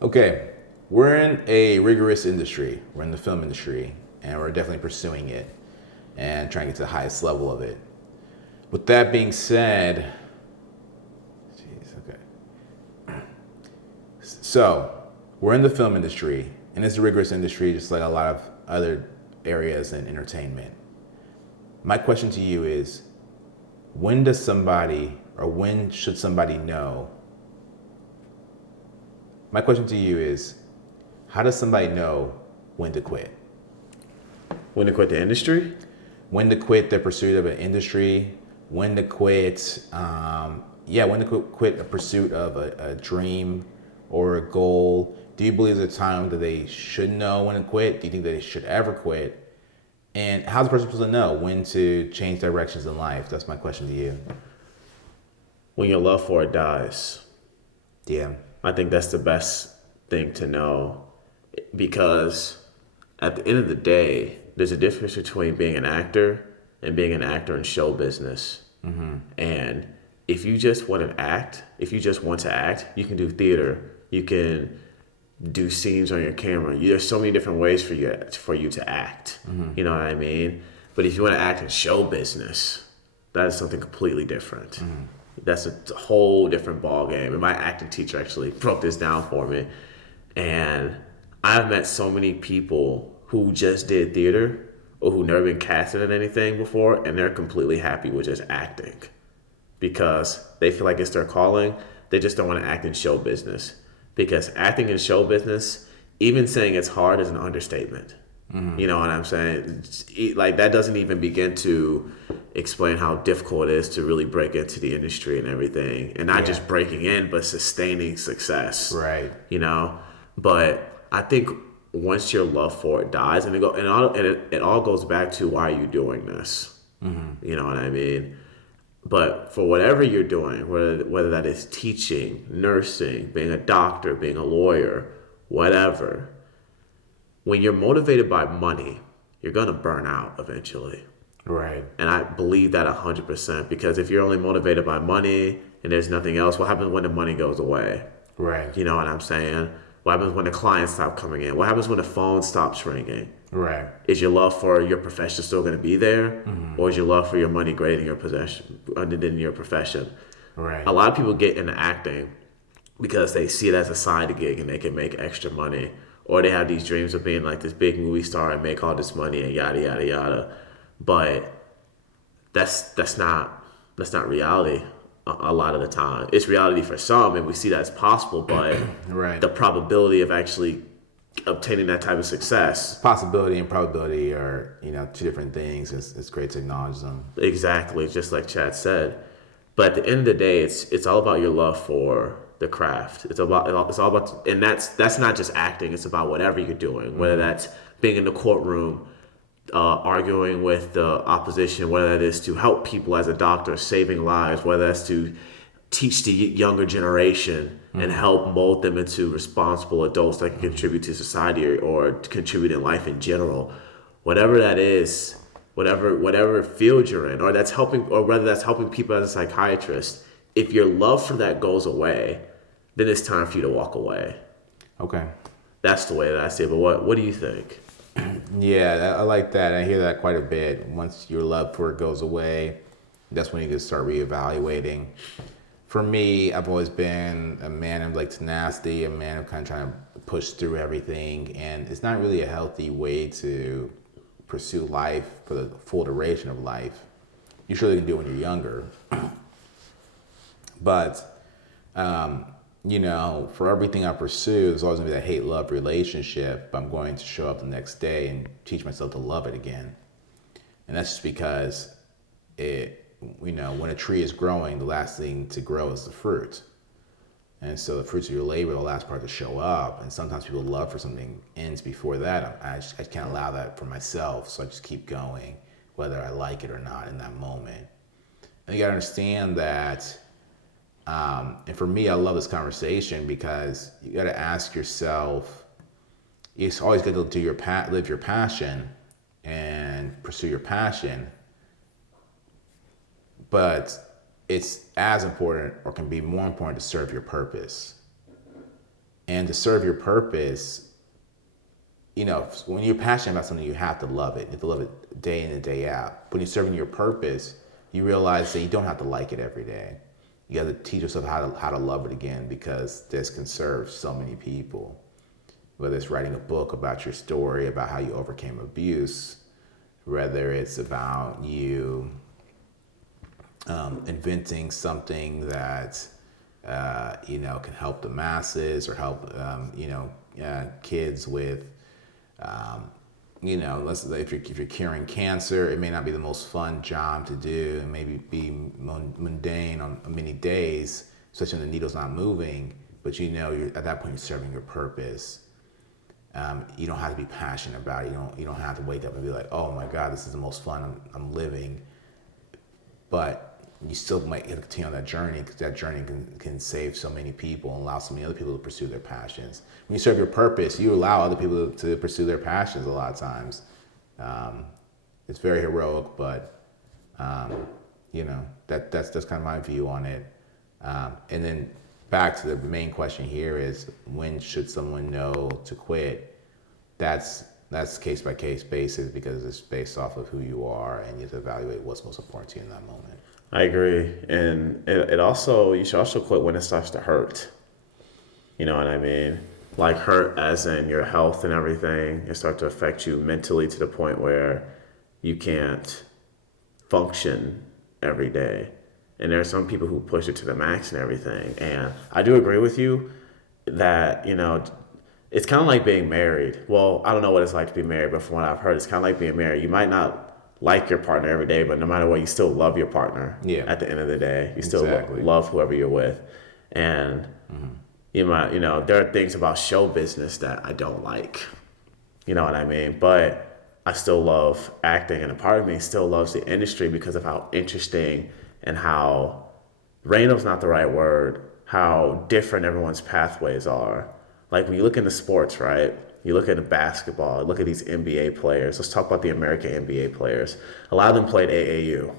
Okay, we're in a rigorous industry. We're in the film industry, and we're definitely pursuing it and trying to get to the highest level of it. With that being said, jeez, okay. So, we're in the film industry, and it's a rigorous industry, just like a lot of other areas in entertainment. My question to you is, when does somebody, or when should somebody know? My question to you is, how does somebody know when to quit? When to quit the industry? When to quit the pursuit of an industry? When to quit, when to quit a pursuit of a dream or a goal? Do you believe there's a time that they should know when to quit? Do you think that they should ever quit? And how's the person supposed to know when to change directions in life? That's my question to you. When your love for it dies. Yeah. I think that's the best thing to know because at the end of the day, there's a difference between being an actor and being an actor in show business. And if you just want to act, you can do theater. You can do scenes on your camera. There's so many different ways for you to act. You know what I mean? But if you want to act in show business, that is something completely different. That's a whole different ball game. And my acting teacher actually broke this down for me. And I've met so many people who just did theater or who never been casted in anything before, and they're completely happy with just acting because they feel like it's their calling. They just don't want to act in show business because acting in show business, even saying it's hard is an understatement. You know what I'm saying? Like that doesn't even begin to explain how difficult it is to really break into the industry and everything, and not just breaking in, but sustaining success. Right. You know, but I think once your love for it dies, and it all goes back to why are you doing this? You know what I mean? But for whatever you're doing, whether that is teaching, nursing, being a doctor, being a lawyer, whatever, when you're motivated by money, you're gonna burn out eventually. Right. And I believe that 100% because if you're only motivated by money and there's nothing else, what happens when the money goes away? Right. You know what I'm saying? What happens when the clients stop coming in? What happens when the phone stops ringing? Right. Is your love for your profession still going to be there, or is your love for your money greater than your possession, than your profession? Right. A lot of people get into acting because they see it as a side gig and they can make extra money, or they have these dreams of being like this big movie star and make all this money and yada yada yada. But that's not reality. A lot of the time, it's reality for some, and we see that as possible. But Right. the probability of actually obtaining that type of success, Possibility and probability are, two different things. It's great to acknowledge them. exactly, just like Chad said. But at the end of the day, it's all about your love for the craft. It's all about, and that's not just acting. It's about whatever you're doing, whether that's being in the courtroom, arguing with the opposition, whether that is to help people as a doctor, saving lives, whether that's to teach the younger generation and help mold them into responsible adults that can contribute to society or contribute in life in general. Whatever that is, whatever field you're in, or that's helping, or whether that's helping people as a psychiatrist, if your love for that goes away, then it's time for you to walk away. Okay. That's the way that I see it. But what do you think? Yeah, I like that. I hear that quite a bit. Once your love for it goes away, that's when you can start reevaluating. For me, I've always been a man of like tenacity, a man of kind of trying to push through everything, and it's not really a healthy way to pursue life for the full duration of life. You surely can do it when you're younger, but for everything I pursue, there's always gonna be that hate-love relationship. But I'm going to show up the next day and teach myself to love it again, and that's just because when a tree is growing, the last thing to grow is the fruit. And so the fruits of your labor, the last part to show up. And sometimes people love for something ends before that. I can't allow that for myself. So I just keep going, whether I like it or not in that moment. And you gotta understand that, and for me, I love this conversation because you gotta ask yourself, it's always good to live your passion and pursue your passion. But it's as important or can be more important to serve your purpose. And to serve your purpose, when you're passionate about something, you have to love it. You have to love it day in and day out. When you're serving your purpose, you realize that you don't have to like it every day. You got to teach yourself how to love it again, because this can serve so many people. Whether it's writing a book about your story, about how you overcame abuse, whether it's about you inventing something that can help the masses, or help kids with let's say if you're curing cancer. It may not be the most fun job to do, and maybe be mundane on many days, especially when the needle's not moving. But you're at that point, you're serving your purpose. You don't have to be passionate about it. You don't have to wake up and be like, oh my God, this is the most fun I'm living. But you still might continue on that journey, because that journey can save so many people and allow so many other people to pursue their passions. When you serve your purpose, you allow other people to pursue their passions a lot of times. It's very heroic, but that's kind of my view on it. And then back to the main question here is, when should someone know to quit? That's case by case basis, because it's based off of who you are, and you have to evaluate what's most important to you in that moment. I agree. And you should also quit when it starts to hurt. You know what I mean? Like, hurt as in your health and everything. It starts to affect you mentally to the point where you can't function every day. And there are some people who push it to the max and everything. And I do agree with you that, it's kind of like being married. Well, I don't know what it's like to be married, but from what I've heard, it's kind of like being married. You might not like your partner every day, but no matter what, you still love your partner. Yeah. At the end of the day, you still Exactly. love whoever you're with. And there are things about show business that I don't like. You know what I mean? But I still love acting, and a part of me still loves the industry because of how interesting and how random's not the right word, how different everyone's pathways are. Like, when you look into sports, right? You look at basketball, look at these NBA players. Let's talk about the American NBA players. A lot of them played AAU.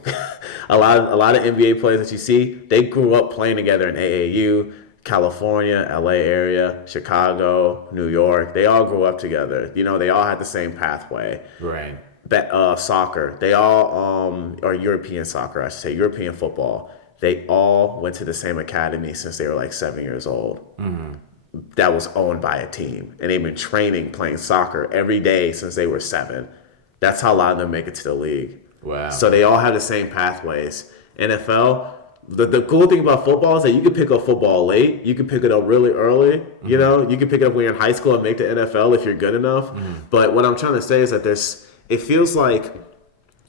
a lot of NBA players that you see, they grew up playing together in AAU, California, LA area, Chicago, New York. They all grew up together. They all had the same pathway. Right. Soccer, they all, or European soccer, I should say, European football. They all went to the same academy since they were like 7 years old. Mm-hmm. That was owned by a team, and they've been playing soccer every day since they were 7. That's how a lot of them make it to the league. Wow. So they all have the same pathways. NFL, the cool thing about football is that you can pick up football late. You can pick it up really early. Mm-hmm. You can pick it up when you're in high school and make the NFL if you're good enough. Mm-hmm. But what I'm trying to say is that it feels like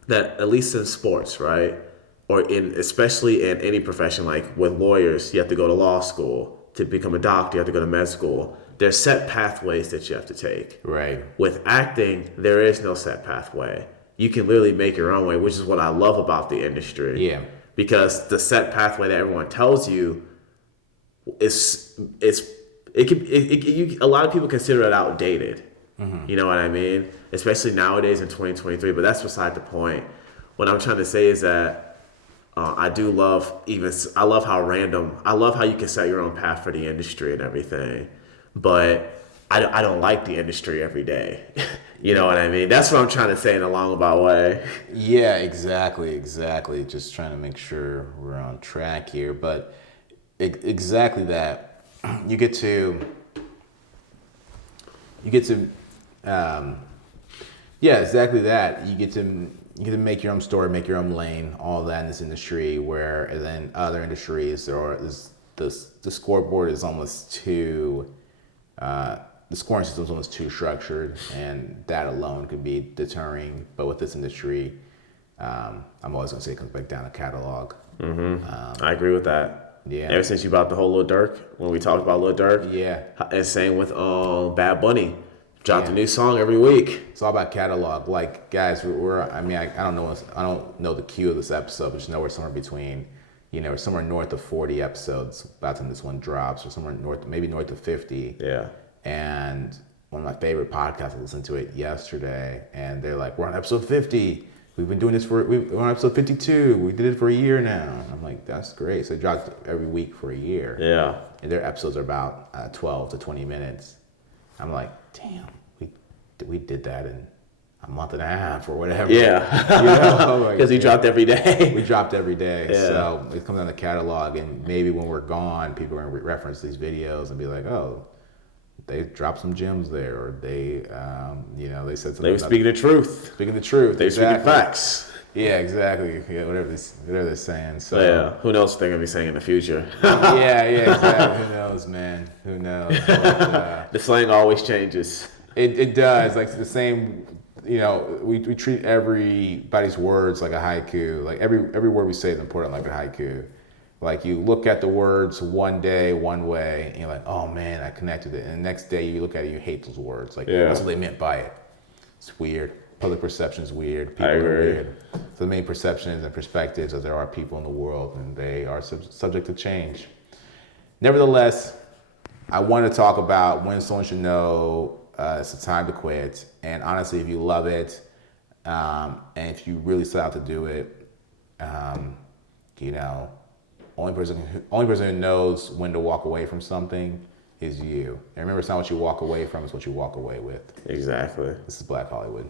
that, at least in sports, right? Or especially in any profession, like with lawyers, you have to go to law school. To become a doctor, you have to go to med school. There's set pathways that you have to take. Right. With acting, there is no set pathway. You can literally make your own way, which is what I love about the industry. Yeah. Because the set pathway that everyone tells you a lot of people consider it outdated. Mm-hmm. You know what I mean? Especially nowadays in 2023. But that's beside the point. What I'm trying to say is that I love how you can set your own path for the industry and everything, but I don't like the industry every day. You know what I mean? That's what I'm trying to say in a roundabout way. Yeah, exactly. Just trying to make sure we're on track here, but exactly that. You get to exactly that. You get to make your own story, make your own lane, all that in this industry, where and then other industries, the scoreboard is almost too, the scoring system is almost too structured, and that alone could be deterring. But with this industry, I'm always going to say it comes back down to catalog. Mm-hmm. I agree with that. Yeah. Ever since you brought the whole Lil Durk, when we talked about Lil Durk. Yeah. And same with Bad Bunny. Dropped a new song every week. It's all about catalog. Like, guys, I don't know the cue of this episode, but just know we're somewhere between, we're somewhere north of 40 episodes by the time this one drops, or somewhere maybe north of 50. Yeah. And one of my favorite podcasts, I listened to it yesterday, and they're like, we're on episode 50. we've been doing this we're on episode 52. We did it for a year now. I'm like, that's great. So they dropped every week for a year. Yeah. And their episodes are about 12 to 20 minutes. I'm like, damn, we did that in a month and a half or whatever. Yeah. Because we dropped every day. We dropped every day. Yeah. So it comes on the catalog, and maybe when we're gone, people are going to reference these videos and be like, oh, they dropped some gems there, or they, they said something. They were speaking the truth. Speaking the truth. They were speaking facts. Yeah, exactly. Yeah, whatever they're saying. So yeah, who knows what they're gonna be saying in the future? yeah, exactly. Who knows, man? Who knows? But, the slang always changes. It does. Like the same. We treat everybody's words like a haiku. Like every word we say is important, like a haiku. Like you look at the words one day, one way, and you're like, oh man, I connected it. And the next day you look at it, you hate those words. Like that's what they meant by it. It's weird. Public perception is weird. People are weird. So the main perceptions and perspectives that there are people in the world, and they are subject to change. Nevertheless, I want to talk about when someone should know it's the time to quit. And honestly, if you love it, and if you really set out to do it, only person who knows when to walk away from something is you. And remember, it's not what you walk away from, it's what you walk away with. Exactly. This is Black Hollywood.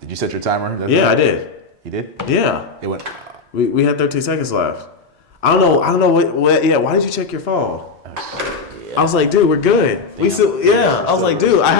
Did you set your timer? I did. You did? Yeah. It went. We had 13 seconds left. I don't know what. Yeah. Why did you check your phone? Oh, shit. I was like, dude, we're good. Damn. I was like, dude, I have